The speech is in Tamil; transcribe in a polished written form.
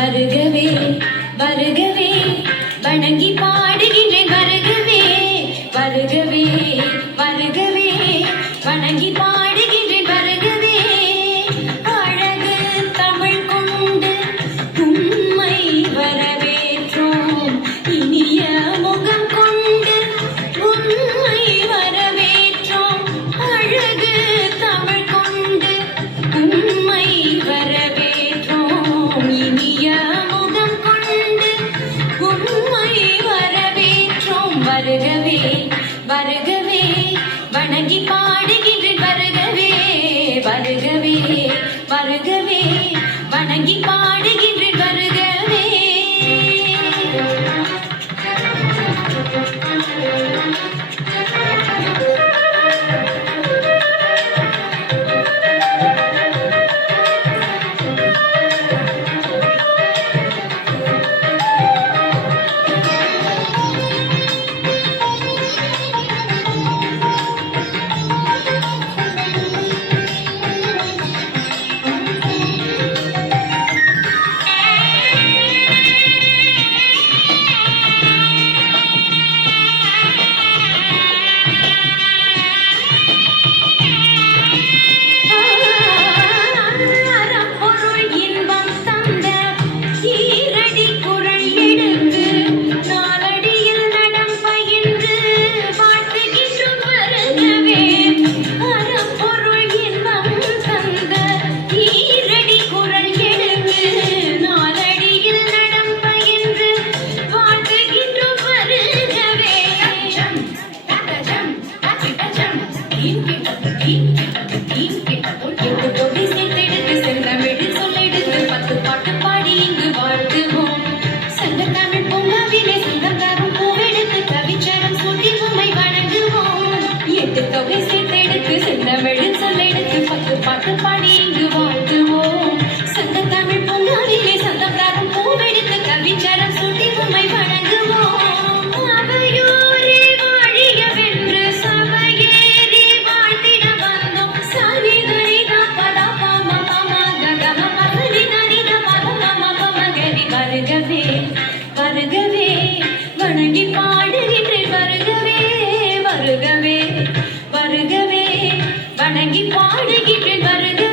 வருகவே வருகவே வணங்கி பாடுகின்றேன் வருகவே வருகவே வருகவே வணங்கி பாடுகின்றேன் வருகவே அழகு தமிழ் கொண்டு உம்மை வரவேற்றோம் இனிய முகம் கொண்டு உம்மை வரவேற்றோம் அழகு தமிழ் கொண்டு உம்மை வரவேற்றோம் இனிய முகம் கொண்டு உம்மை வரவேற்றோம் வருகவே வருகவே வணங்கி பாடுகின்றேன் வருகவே வருகவே வருகவே வணங்கி பாடுகின்றேன் வருகவே வருகவே வருகவே வணங்கி பாடுகின்றேன் வருகவே வருகவே வருகவே வணங்கி பாடுகின்றேன் வருகவே